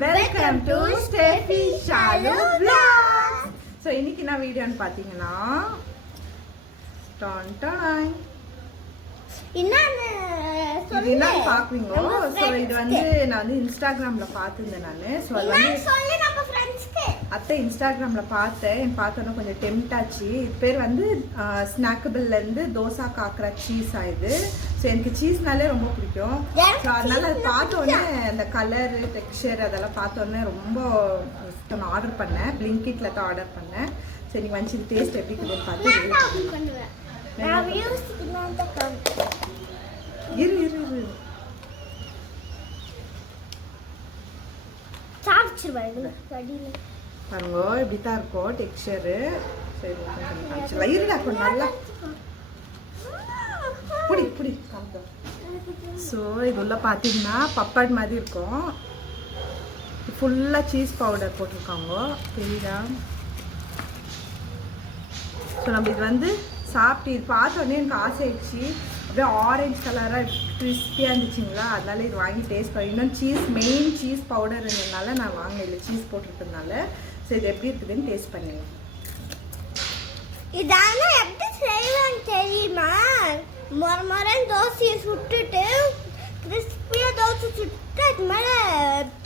Welcome to Stephy Shalu vlogs. So இன்னைக்கு என்ன வீடியோன்னு பார்த்தீங்கன்னா என்ன பார்க்குறீங்க. ஸோ இது வந்து நான் வந்து இன்ஸ்டாகிராமில் பார்த்துருந்தேன் நான். ஸோ அது வந்து அத்தை இன்ஸ்டாகிராமில் பார்த்தோன்னா கொஞ்சம் டெம்ட் ஆச்சு. இது பேர் வந்து ஸ்நாக்கபிள்லேருந்து தோசா காக்கரா சீஸ் ஆகுது. ஸோ எனக்கு சீஸ்னாலே ரொம்ப பிடிக்கும். ஸோ அதனால் அது பார்த்தோன்னே அந்த கலரு டெக்ஸ்சர் அதெல்லாம் பார்த்தோன்னே ரொம்ப நான் ஆர்டர் பண்ணேன். பிளிங்கிட்ல தான் ஆர்டர் பண்ணேன். சரி நீங்கள் வந்து டேஸ்ட் எப்படி இருக்குதுன்னு பார்த்து இரு பாருங்க இப்படி தான் இருக்கும் டெக்ஸ்சரு. சரி இருடா கொஞ்சம் நல்லா புடி காமிக்கும். ஸோ இது உள்ள பார்த்தீங்கன்னா பப்பாட் மாதிரி இருக்கும். ஃபுல்லாக சீஸ் பவுடர் போட்டிருக்காங்க தெரியுதா. ஸோ நம்ம இது வந்து சாப்பிட்டு இது பார்த்தோன்னே எனக்கு ஆசை ஆயிடுச்சு. அப்படியே ஆரஞ்சு கலராக கிறிஸ்பியாக இருந்துச்சுங்களா, அதனால இது வாங்கி டேஸ்ட் பண்ணி இன்னும் மெயின் சீஸ் பவுடர் இருந்ததுனால நான் வாங்கல, சீஸ் போட்டுருக்கனால. ஸோ இது எப்படி இருக்குதுன்னு டேஸ்ட் பண்ணுங்க. இதெல்லாம் எப்படி செய்வான்னு தெரியுமா? மொரமொரன்னு தோசையை சுட்டுட்டு கிறிஸ்பியாக தோசை சுட்டு அது மேலே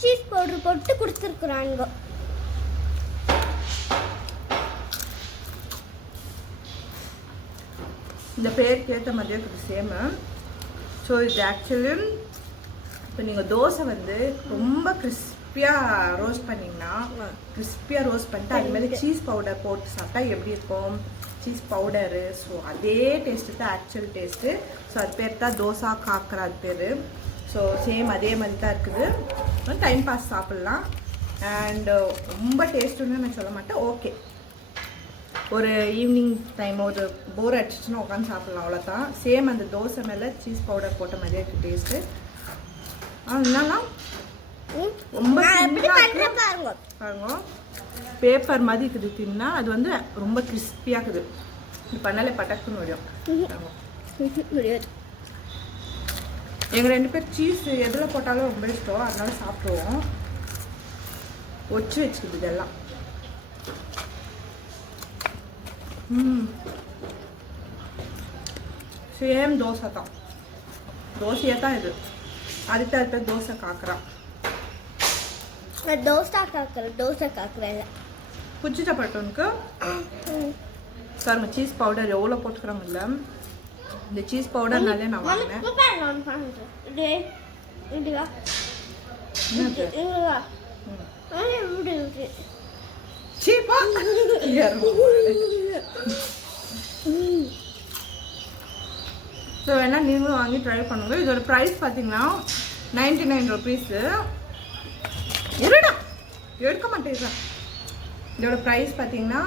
சீஸ் பவுடர் போட்டு கொடுத்துருக்குறாங்க. இந்த பேருக்கு ஏற்ற மாதிரியே இருக்குது சேமு. ஸோ இது ஆக்சுவலி இப்போ நீங்கள் தோசை வந்து ரொம்ப கிறிஸ்பியாக ரோஸ்ட் பண்ணிங்கன்னா கிறிஸ்பியாக ரோஸ்ட் பண்ணிட்டு அது மேலே சீஸ் பவுடர் போட்டு சாப்பிட்டா எப்படி இருக்கும், சீஸ் பவுடரு. ஸோ அதே டேஸ்ட்டு தான் ஆக்சுவல் டேஸ்ட்டு. ஸோ அது பேர் தான் தோசா காக்கரா அது பேர். ஸோ சேம் அதே மாதிரி தான் இருக்குது. டைம் பாஸ் சாப்பிட்லாம். அண்டு ரொம்ப டேஸ்ட்டுன்னு நான் சொல்ல மாட்டேன். ஓகே, ஒரு ஈவினிங் டைம் ஒரு போர் அடிச்சுன்னா உட்காந்து சாப்பிட்லாம், அவ்வளோதான். சேம் அந்த தோசை மேலே சீஸ் பவுடர் போட்ட மாதிரியே இருக்குது டேஸ்ட்டு. என்னன்னா ரொம்ப பாருங்க பேப்பர் மாதிரி இருக்குது தின்னா. அது வந்து ரொம்ப கிறிஸ்பியாக இருக்குது. இது பண்ணாலே பட்டக்குன்னு வரும். எங்கள் 2 பேர் சீஸ் எதில் போட்டாலும் ரொம்ப இஷ்டம், அதனால சாப்பிடுவோம். ஒச்சு வச்சுக்குது இதெல்லாம். சேம் தோசை தான், தோசையே தான் இது. அடுத்த அடுத்த தோசை காக்கரா தோசை காக்கரா இல்லை புச்சிச்ச பட்டோனுக்கு சார் சீஸ் பவுடர் எவ்வளோ போட்டுக்கிறோம் இல்லை. இந்த சீஸ் பவுடர்னாலே நான் வாங்கினேன். ஸோ வேணால் நீங்களும் வாங்கி ட்ரை பண்ணுங்க. இதோட ப்ரைஸ் பார்த்தீங்கன்னா 99 rupees. இருடா எடுக்க மாட்டேங்கிறேன். இதோட ப்ரைஸ் பார்த்தீங்கன்னா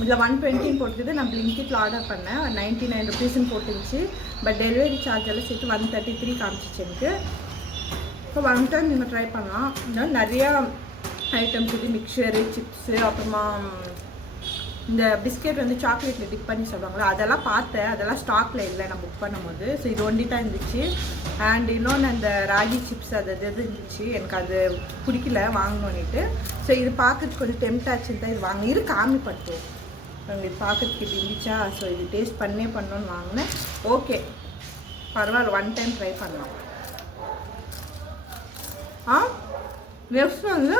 இதில் 120 போட்டுக்குது. நான் பிளிங்கிட்ல ஆர்டர் பண்ணேன். 99 rupeesன்னு போட்டுருந்துச்சு. பட் டெலிவரி சார்ஜ் எல்லாம் சேர்த்து 133 காமிச்சிச்சு எனக்கு. ஸோ 1 டைம் நீங்கள் ட்ரை பண்ணலாம். இன்னும் நிறையா ஐட்டம்ஸ் இது மிக்சரு சிப்ஸு அப்புறமா இந்த பிஸ்கெட் வந்து சாக்லேட்டில் டிப் பண்ணி சொல்லுவாங்களா, அதெல்லாம் பார்த்தேன். அதெல்லாம் ஸ்டாக்கில் இல்லை நான் புக் பண்ணும்போது. ஸோ இது ஒண்டி தான் இருந்துச்சு. அண்ட் இன்னொன்று அந்த ராகி சிப்ஸ் அது இது இருந்துச்சு. எனக்கு அது பிடிக்கல வாங்கணுன்னுட்டு. ஸோ இது பார்க்கறதுக்கு கொஞ்சம் டெம்ட் ஆச்சுன்னு தான் இது வாங்க இரு காமிப்பட்டோம். இது பார்க்கறதுக்கு இப்படி இருந்துச்சா. ஸோ இது டேஸ்ட் பண்ணணும்னு வாங்கினேன். ஓகே பரவாயில்ல, 1 டைம் ட்ரை பண்ணலாம். நெக்ஸ்ட் வந்து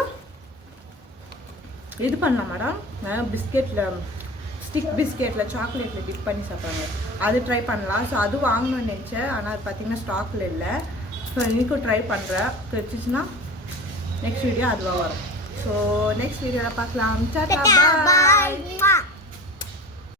இது பண்ணலாம் மேடம், பிஸ்கெட்டில் ஸ்டிக் பிஸ்கெட்டில் சாக்லேட்டில் டிப் பண்ணி சாப்பிட்றாங்க, அது ட்ரை பண்ணலாம். ஸோ அது வாங்கணும்னு நினச்சேன். ஆனால் அது பார்த்திங்கன்னா ஸ்டாக்கில் இல்லை. ஸோ இன்றைக்கும் ட்ரை பண்ணுறேன். கிடச்சிச்சின்னா நெக்ஸ்ட் வீடியோ அதுவாக வரும். ஸோ நெக்ஸ்ட் வீடியோவில் பார்க்கலாம். டாடா பாய்.